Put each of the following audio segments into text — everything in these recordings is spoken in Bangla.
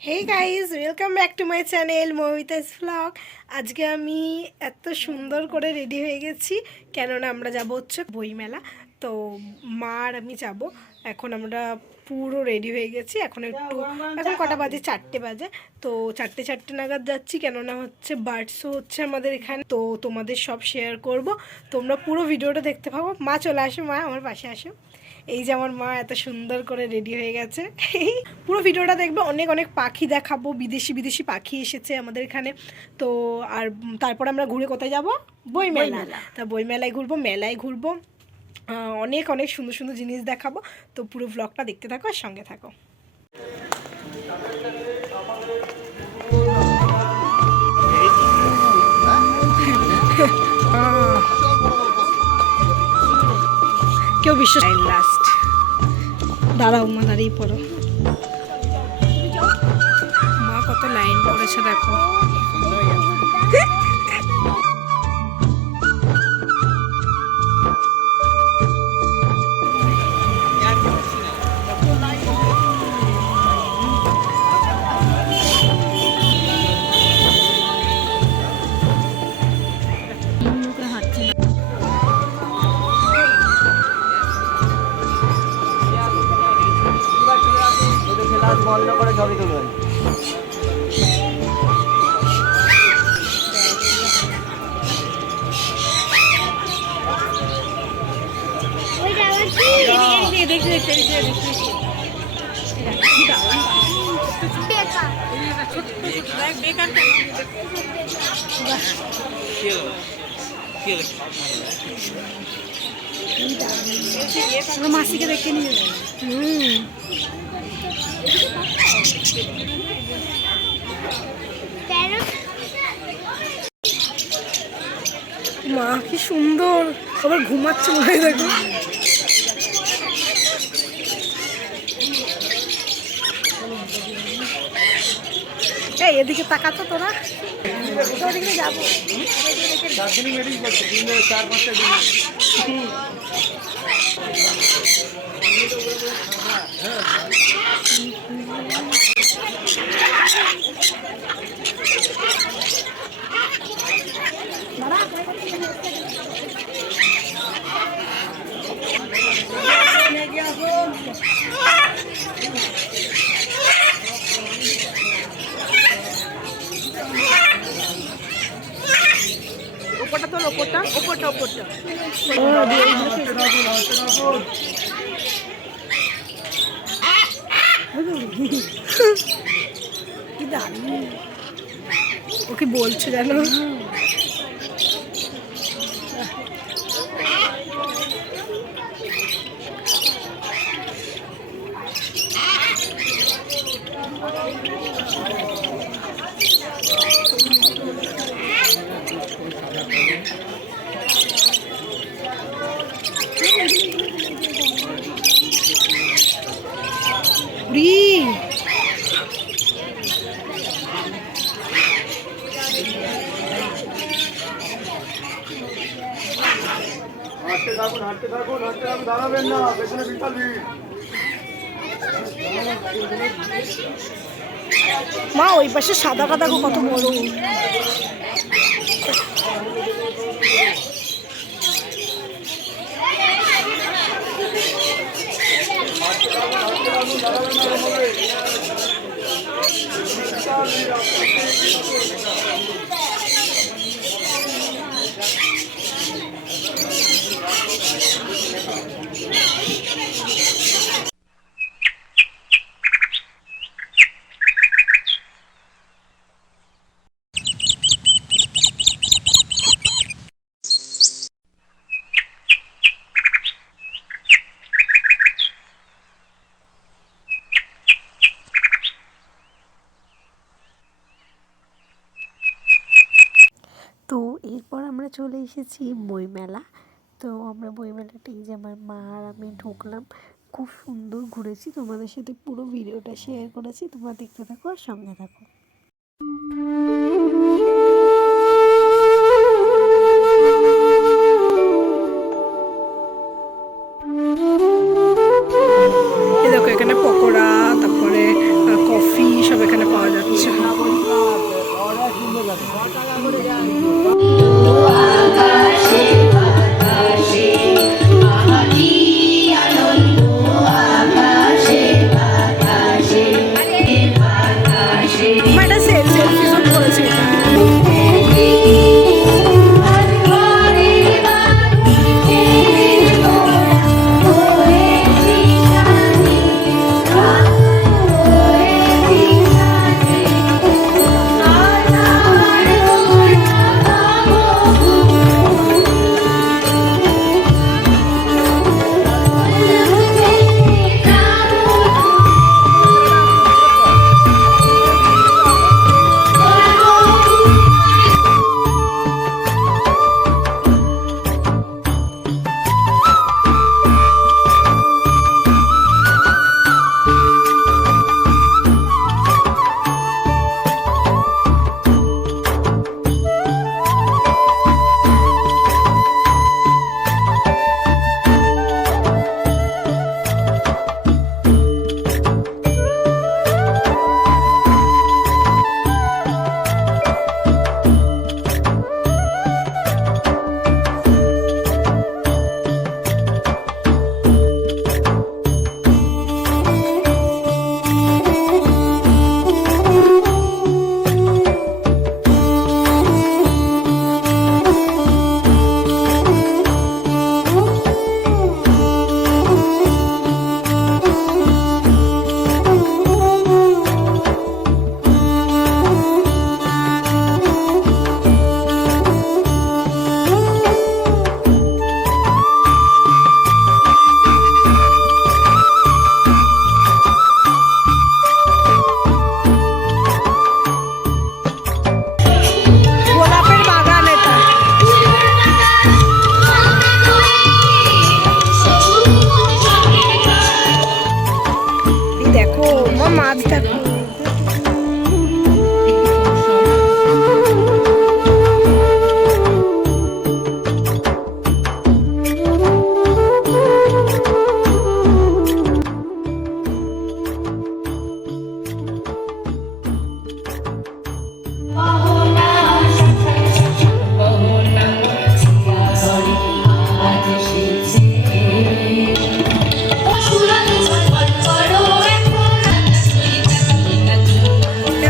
Hey guys, welcome back to my channel Moumita's blog. আজকে আমি এত সুন্দর করে রেডি হয়ে গেছি, কেননা আমরা যাব হচ্ছে বইমেলা। তো মা আর আমি যাব। এখন আমরা পুরো রেডি হয়ে গেছি। এখন কটা বাজে? 4টে বাজে। তো 4টে নাগাদ যাচ্ছি, কেননা হচ্ছে বার্ড শো হচ্ছে আমাদের এখানে। তো তোমাদের সব শেয়ার করব, তোমরা পুরো ভিডিওটা দেখতে পাবো। মা চলে আসো, মা আমার পাশে আসো। এই যে আমার মা এত সুন্দর করে রেডি হয়ে গেছে। পুরো ভিডিওটা দেখবে, অনেক অনেক পাখি দেখাবো, বিদেশি বিদেশি পাখি এসেছে আমাদের এখানে। তো আর তারপর আমরা ঘুরে কোথায় যাব? বইমেলা। তা বইমেলায় ঘুরবো, মেলায় ঘুরবো, অনেক অনেক সুন্দর সুন্দর জিনিস দেখাবো। তো পুরো ব্লগটা দেখতে থাকো আর সঙ্গে থাকো। কেউ বিশ্বাস লাস্ট দাঁড়াও, মা দাঁড়িয়ে পড়ো। মা কত লাইন পড়েছে দেখো। বন্ধ করে ছবি তুলবেন। মাসিকে দেখে নিয়ে মা কি সুন্দর, আবার ঘুমাচ্ছে মনে হয় দেখো। এই এদিকে তাকাতো তোরা, ওদিকে যাবো। ওপরটা তোর, ওপরটা ওপরটা ওপরটা কি দারুণ। ও কি বলছে জানো? দাঁড়াবেন না, পেছনে বিশাল ভিড়। মা ওই পাশে সাদা কাদা কত বড়। তো এরপর আমরা চলে এসেছি বইমেলা। তো আমরা বইমেলাটা, এই যে আমার মা আর আমি ঢুকলাম, খুব সুন্দর ঘুরেছি। তোমাদের সাথে পুরো ভিডিওটা শেয়ার করেছি, তোমরা দেখতে থাকো আর সঙ্গে থাকো। দেখো এখানে পকোড়া, তারপরে কফি সব এখানে থাকো।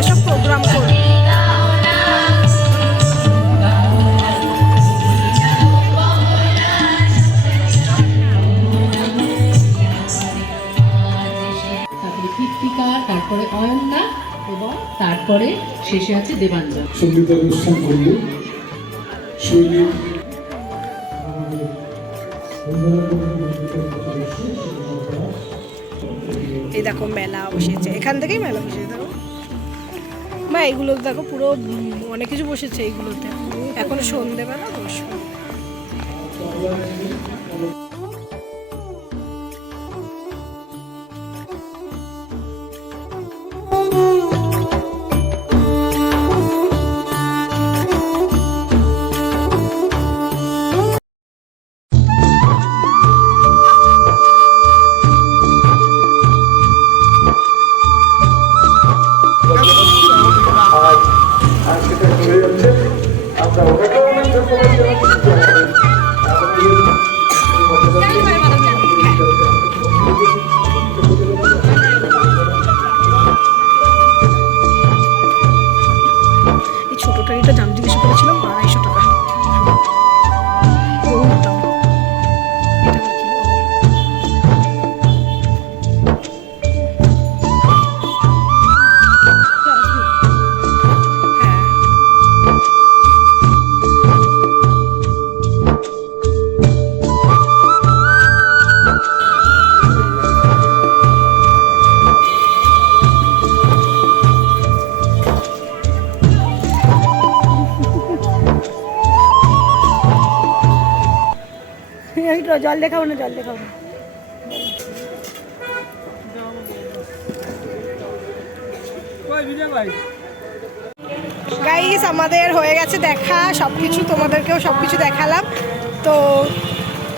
এসব প্রোগ্রাম করবে। তারপরে কীর্তিকা, তারপরে অয়ন্না এবং তারপরে শেষে আছে দেবাঞ্জন। সঙ্গীত অনুষ্ঠান করলে সৈনিক এই দেখো মেলা বসেছে, এখান থেকেই মেলা বসেছে দেখো মা, এগুলো দেখো পুরো অনেক কিছু বসেছে এইগুলোতে। এখন সন্ধেবেলা বসবে। আর সেটা হয়ে যাচ্ছে আমরা ওটাকেও অনেক এই ছোট ট্রেনটা দাম জিজ্ঞেস করেছিলাম 250 টাকা। বহুত দাম। এটা কি? জল দেখাবো না, জল দেখাবো না। গাইস আমাদের হয়ে গেছে দেখা সবকিছু, তোমাদেরকেও সবকিছু দেখালাম। তো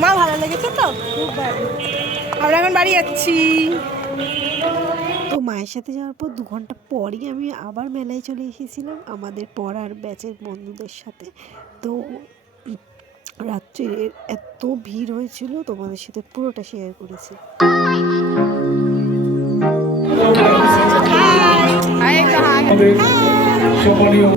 মা ভালো লেগেছে তো? খুব ভালো। আমরা এখন বাড়ি যাচ্ছি। তো মায়ের সাথে যাওয়ার পর 2 ঘন্টা পরই আমি আবার মেলায় চলে এসেছিলাম আমাদের পড়ার ব্যাচের বন্ধুদের সাথে। তো রাত্রে এত ভিড় হয়েছিল, তোমাদের সাথে পুরোটা শেয়ার করেছি। সম্মানীয়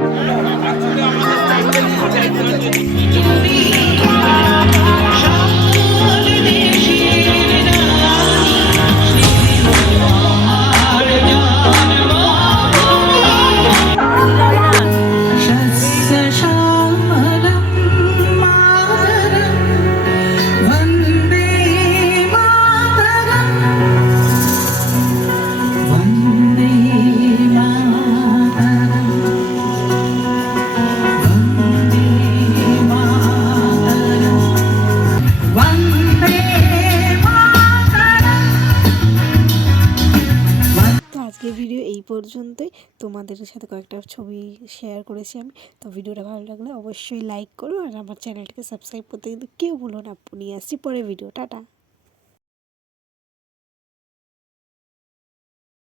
আজকের ভিডিও এই পর্যন্তই। তোমাদের সাথে কয়েকটা ছবি শেয়ার করেছি আমি। তো ভিডিওটা ভালো লাগলে অবশ্যই লাইক করো, আর আমার চ্যানেলটাকে সাবস্ক্রাইব করতে কিন্তু কেউ ভুলো না। নিয়ে আসছি পরে ভিডিও। টাটা।